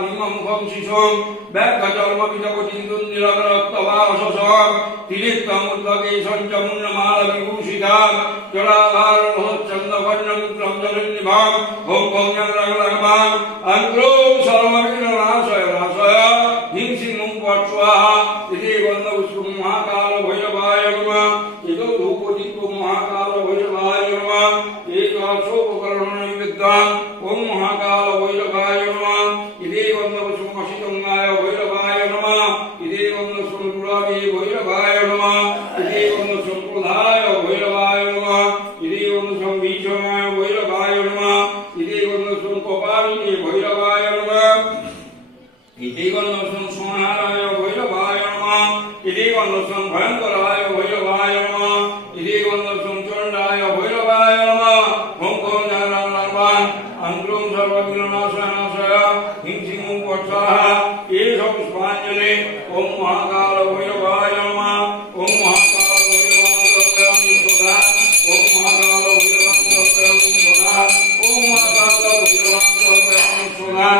ভীমমুখম শিশম ব্যাঘ্রচর্মপিতকচিন্দুন্দিরক্তবাসসম তিরিত্তমুদ্ভগে সঞ্চমুন্নমালবিভূষিতাম জরাধারণশ্চন্দ্রবর্ণবিক্রম জলন্নিভাম ওম পৌঞ্জরগলগমাম অঙ্গ্রোম সর্ববিঘ্ননাশয় নাশয় হিং সিংহং পৎস্বাহা ইতি বন্দপুষ্পং মহাকাল ভৈরবায় নমঃ ইদো ধূপদীপং মহাকাল ভৈরবায় নমঃ একাশোপকরণ নৈবেদ্যং ওম মহাকাল ভৈরবায় নমঃ ইতি বন্দপুষ্পং অসিতঙ্গায় ভৈরবায় নমঃ ইতি বন্দপুষ্পং গুলাবী ভৈরবায় নমঃ ইতি বন্দপুষ্পং প্রধায় ভৈরবায় নমঃ ইতি বন্দপুষ্পং বীজমায় ভৈরবায় নমঃ ইতি বন্দপুষ্পং কপালিনী ভৈরবায় নমঃ ইতি বন্দপুষ্পং সোমহারায় ভৈরবায় নমঃ ইতি বন্দপুষ্পং ভয়ঙ্করায় ভৈরবায় নমঃ ইতি বন্দপুষ্পং চণ্ডায় ভৈরবায় নমঃ ওম পৌঞ্জরগলগমাম অঙ্গ্রোম সর্ববিঘ্ননাশয় নাশয় হিং সিংহং পৎস্বাহা এষ পুষ্পাঞ্জলি ওম মহাকাল ভৈরবায় নমঃ ওম মহাকাল ভৈরবায় সোধা ওম মহাকাল ভৈরবায় সোধা ওম মহাকাল ভৈরবায় সোধা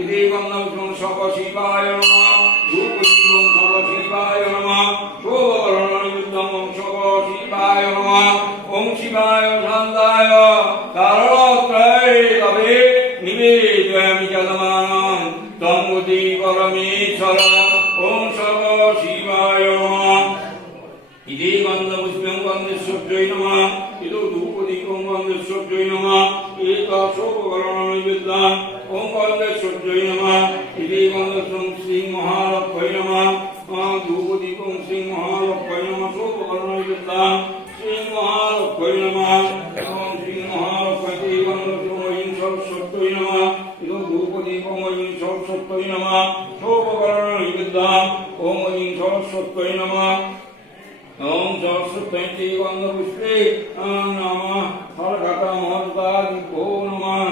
ইতি বন্দপুষ্পং সর্বশিবায় নমঃ ধূপদীপং সর্বশিবায় নমঃ শোভকরণনিমিত্তং সর্বশিবায় নমঃ ওম শিবায় শান্তায় কারণত্রয়ে তবে নিবেদয়ামি যজমানং তন্মুতি পরমেশ্বর ওম সর্বশিবায় নমঃ ইতি গন্ধপুষ্পং গন্ধেশ্বর্যৈ নমঃ ইদো ধূপদীপং গন্ধেশ্বর্যৈ নমঃ একাশোপকরণ নৈবেদ্যং ওম গন্ধেশ্বর্যৈ নমঃ ইতি গন্ধপুষ্পং শ্রী মহালক্ষ্মী নমঃ ধূপদীপং শ্রী মহালক্ষ্মী নমঃ শোভকরণ নৈবেদ্যং শ্রী মহালক্ষ্মী নমঃ ওম শ্রী মহালক্ষ্মী গন্ধপুষ্পং সরস্বত্যৈ নমঃ ইদো ধূপদীপং সরস্বত্যৈ নমঃ শোভকরণ নৈবেদ্যং ওম সরস্বত্যৈ নমঃ ওম সরস্বতী গন্ধপুষ্পে নমঃ হরঘটমহর্তাদিভ্যো নমঃ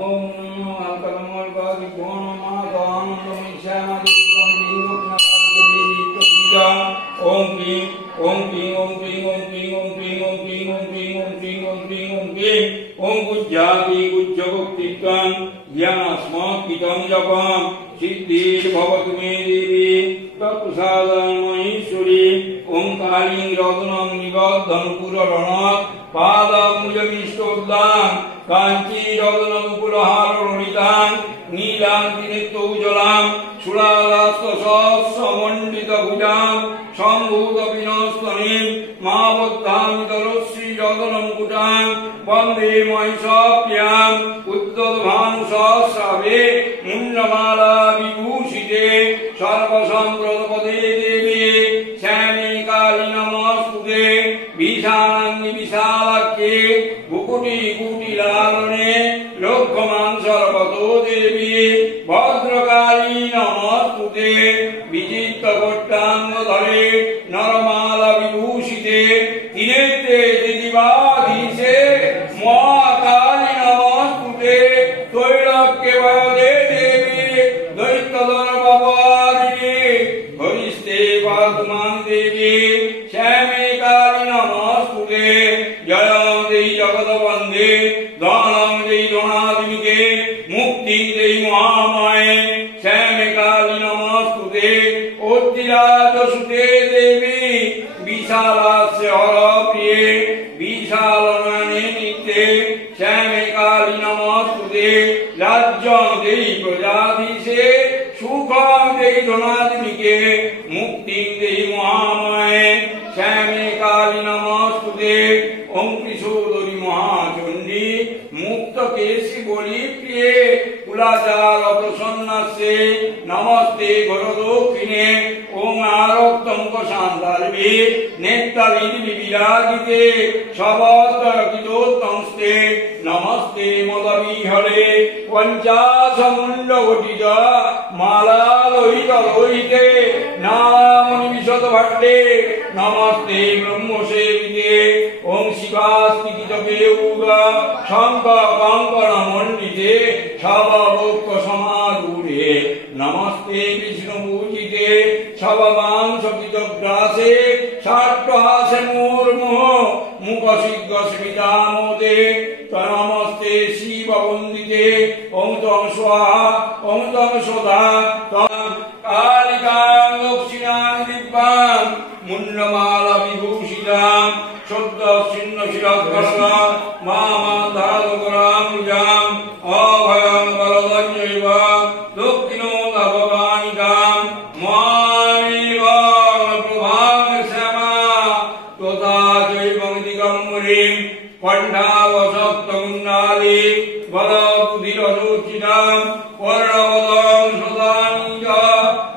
ওম নমো হরঘটমহর্তাদিভ্যো নমঃ ওম ক্লীং ওম ক্লীং ওম ক্লীং ওম ক্লীং ওম ক্লীং ওম ক্লীং ওম ক্লীং ওম ক্লীং ওম ক্লীং ওম ক্লীং ওম গুজ্জাতি গুজ্জভক্তিত্বং জ্ঞানস্মৎকিতং জপং সিদ্ধির্ভবতু মে দেবী তৎপ্রসাদং মহেশ্বরী ওম কালীং রত্নং নিবদ্ধং পুররণৎ পাদমূলমিষ্টোদ্দাং কাঞ্চী রত্নকুলহারণিতাং নীলাং ত্রিনেত্রৌজ্জ্বলাং সুরালাস্তসমণ্ডিতভুজাং সম্ভূতবিনস্তনীং মাবদ্ধামিতরশ্রী রত্নমুকুটাং বন্দে মহিষপ্রিয়াং উদ্যদ্ভানুসহস্রাভে মুণ্ডমালা বিভূষিতে সর্বসম্প্রদপদে দেবী শ্যামে কালী নমস্তুতে বিশালাঙ্গি বিশালাখ্যে ভুকুটি কুটিলালনে লক্ষ্যমাং সর্বতো দেবী ভদ্রকালী নমস্তুতে বিচিত্রকোট্টাঙ্গধরে নরমালা বিভূষিতে তিনেত্রে দিদিবাধীশে মহাকালী নমস্তুতে তৈলক্যে বয়দে দেবী দৈত্যধর বাবাদিনী হরিস্তে পদ্মাং দেবী শ্যামে কালী নমস্তুতে জয়ং দেই জগৎবন্দে ধনং দেই ধনাত্মিকে মুক্তিং দেই মহামায়ে শ্যামে কালী নমস্তুতে অতিরাজসুতে দেবী বিশালাস্য হরপ্রিয়ে বিশালনয়নে নিত্যে শ্যামে কালী নমস্তুতে রাজ্যং দেই প্রজাধীশে সুখং দেই ধনাত্মিকে মুক্তিং দেই মহামায়ে শ্যামে কালী নমস্তুতে ওম কৃশোদরি মহাচণ্ডী মুক্ত কেশী বলি প্রিয়ে কুলাচার প্রসন্নাস্যে নমস্তে ঘোরদক্ষিণে ওম আরক্তঙ্ক শান্তার্ভে নেত্রালিনী বিরাজিতে সবস্তরকিতোত্তংস্তে নমস্তে মদবিহরে পঞ্চাশমুণ্ডঘটিত মালালোহিত লোহিতে নারামণি বিশদ ভাট্টে নমস্তে ব্রহ্মসেবিতে ওম শিবাস্তিকিত বেউগ শঙ্খ কঙ্কণ মণ্ডিতে সবভোক্ত সমাদূরে নমস্তে বিষ্ণুপূজিতে সবমাংসকিত গ্রাসে ষাট্টহাসে মুর্মুহ মুখসিদ্ধ স্মিতামোদে নমস্তে শিববন্দিতে ওম তং स्वाहा ओम तम सोधा तम कालिकां दक्षिणां दिव्यां मुंडमाला विभूषितां शुद्ध चिन्ह शिरस्करणां मामाधारकरां निजां अभयं वरदञ्जैव दक्षिणो भगवानिकां मामेव प्रभां श्यामा तथा चैवं दिगम्बरीं पण्डावसक्तमुन्नादि वरदुधिरसोचितां वर्णवदं सदानिज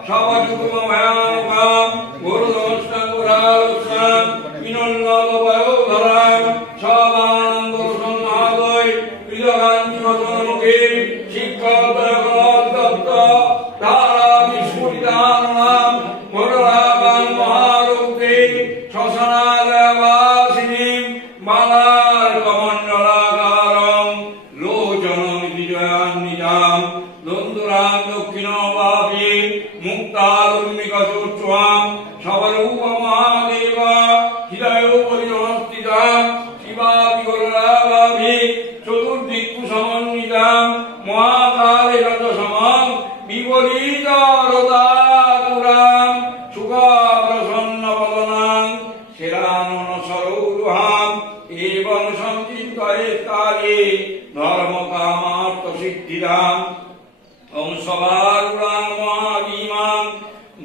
शवयुगमभयामुखां गुरुदोष्टङ्गुरालुषां विनोन्नतवयोधरां शवानन्दसंहादय हृदयाञ्जनमुखीं शिखरदयगदत्त धाराविस्फुटिताननां मुरलाभां महारुद्रीं श्मशानालयवासिनीं मालार्कमण्डलाकारं लोचनं विजयान्निजां दन्दुरां दक्षिणवापी मुक्तारुण्मिकचोच्वां शवरूपमहादेव हृदयोपरि नमस्थितां शिवाभिगुरुराभाभि चतुर्दिक्कुसमन्वितां महाकाले रजसमां विपरीतारदातुरां सुखाप्रसन्नवदनां शिराननसरोरुहां एवं संचिन्तयेत्काले धर्मकामार्थसिद्धिदां ओम सवारुणां महाभीमां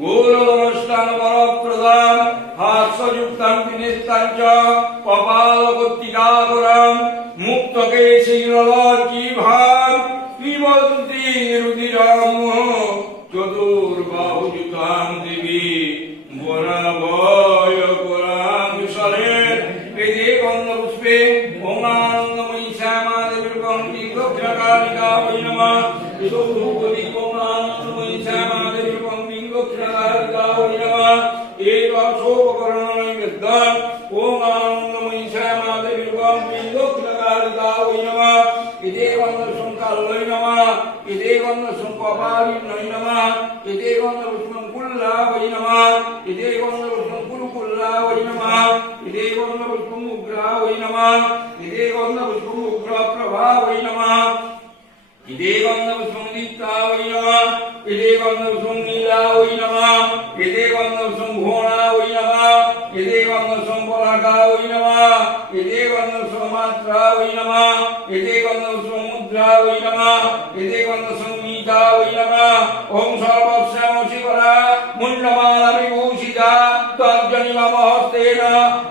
घोरदरष्टां वरप्रदां हास्ययुक्तां विनिष्टां च कपालगोत्तिकाधरां मुक्तकेशिरलज्जीभां पिबन्ति रुधिरं चतुर्बाहुयुतां देवी वरभयकरां विशले वेदे गन्धपुष्पे ओम आनन्दमयी श्यामा देवीर्गं दक्षिणकालिका वै नमः विशुद्धरूपदी ओम आनन्दमयी श्यामा देवीर्गं दक्षिणकालिका वै नमः एवं शोभकर्णनैवेद्यम् ओम आनन्दमयी श्यामा देवीर्गं दक्षिणकालिका वै नमः इदेवं संकालै नमः इदेवं संकपालिनै नमः इदेवं पुष्पङ्कुल्ला वै नमः इदेवं पुष्पङ्कुरुकुल्ला वै नमः इदेवं पुष्पमुग्रा वै नमः इदेवं पुष्पमुग्रप्रभा वै नमः इदेवं पुष्पमुदिता वै नमः इदेवं पुष्पनीला वै नमः इदेवं पुष्पघोणा वै नमः इदेवं पुष्पपलाका वै नमः इदेवं पुष्पमात्रा वै नमः इदेवं पुष्पमुद्रा वै नमः इदेवं पुष्पमीता वै नमः ओम सर्वस्यामशिवरा मुण्डमाला विभूषिता तर्जनिमहस्तेन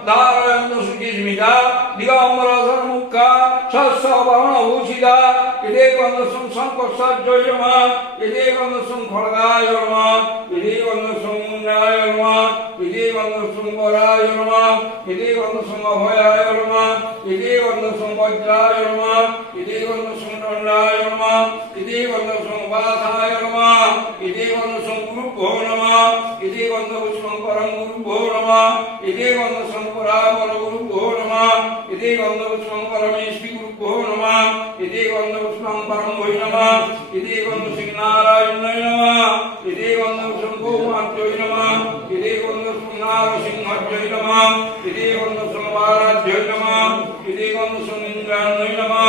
धारयन्तु शुचिस्मिता दिगम्बरधरमुखा शस्यवर्णभूषिता इदेवं शङ्खसज्जय नमः इदेवं खड्गाय नमः इदेवं मुण्डाय नमः इदेवं वराय नमः इदेवं अभयाय नमः इदेवं वज्राय नमः इदेवं दण्डाय नमः इदेवं वासाय नमः इदेवं गुरुभ्यो नमः इदेवं पुष्पं गुरुभ्यो नमः इदेवं परावरगुरुभ्यो नमः इदेवं पुष्पं परमेश्वरी गुरुभ्यो नमः इदेवं पुष्पं परं वै नमः इदेवं श्रीनारायणाय नमः इदेवं शम्भुमात्यै नमः इदेवं नारसिंहाय नमः इदेवं बालाढ्यै नमः इदेवं इन्द्राय नमः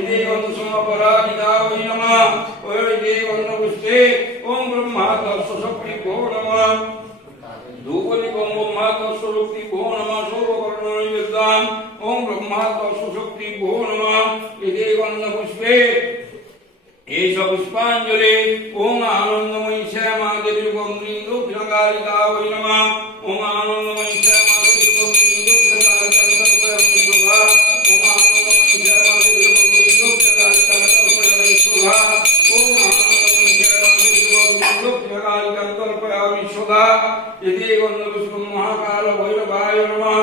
इदेवं अपराजिताय नमः इदेवं पुष्पे ओम ब्रह्मादर्शशक्तिभ्यो नमः धूपलिकं ब्रह्मादर्शशक्तिभ्यो नमः शोभकर्णनैवेद्यम् ओम ब्रह्मादर्शशक्तिभ्यो नमः इदेवं पुष्पे एष पुष्पाञ्जलि ओम आनन्दमयी श्यामा देवीर्गं दक्षिणकालिका वै नमः ओम आनन्दमयी श्यामा देवीर्गं दक्षिणकालिका शोभा ओम आनन्दमयी श्यामा देवीर्गं दक्षिणकालिका शोभा ओम आनन्दमयी श्यामा देवीर्गं दक्षिणकालिका शोभा इदेवं पुष्पं महाकाल भैरवाय नमः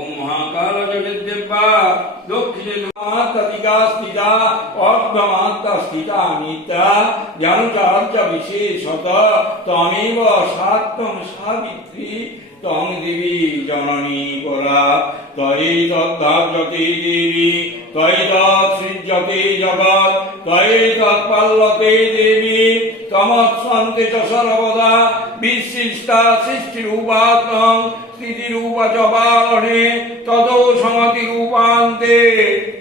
ओम महाकाल जगद्देवा दक्षिणे माततिका स्थिता अर्धमात्ता स्थिता नित्या ज्ञानचार्य विशेषत तमेव सात्वं सावित्री तम देवी जननी परा तयि तद्धार्यते देवी तयि तत्सृज्यते जगत् तयि तत्पल्लते देवी तमत्सन्ते च सर्वदा विशिष्टा सृष्टिरूपात्मं স্থিতি রূপ জবালনে তদো সমতি রূপান্তে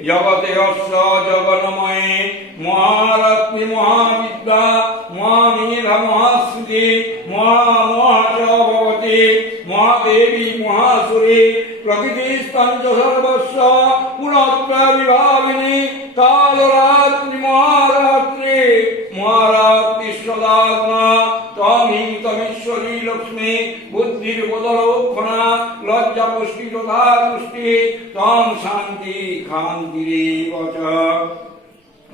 জগতে অস্য জগন্ময়ে মহারত্নে মহাবিদ্যা মহামেধা মহাশ্রুতি মহামহাচ ভবতে মহাদেবী মহাসুরে প্রকৃতিস্তঞ্চ সর্বস্ব পুনত্র বিভাবিনী কালরাত্রি মহারাত্রে মহারাত্রি সদাত্মা তমি তমেশ্বরী লক্ষ্মী বুদ্ধির বদলক্ষণা লজ্জা পুষ্টি তথা পুষ্টি তম শান্তি খান্তিরে বচ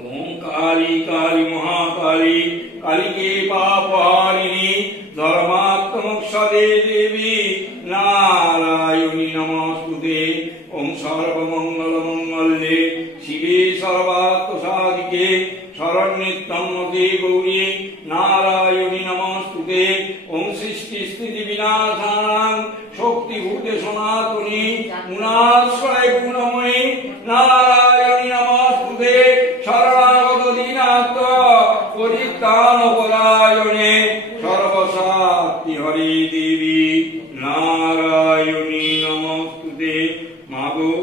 ওম কালী কালী মহাকালী কালীকে পাপহারিণী ধর্মাত্মক্ষদে দেবী নারায়ণী নমস্তুতে ওম সর্বমঙ্গল মঙ্গলে শিবে সর্বাত্মসাধিকে শরণ্যে গৌরী নারায়ণী নমস্তুতে ওম সৃষ্টি স্থিতি বিনাশানাং শক্তিভূতে সনাতনী গুণাশ্রয় গুণময়ী নারায়ণী নমস্তুতে শরণাগত দীনাথ পরিত্রাণ পরায়ণে সর্বশক্তি হরে দেবী নারায়ণী নমস্তুতে মাগো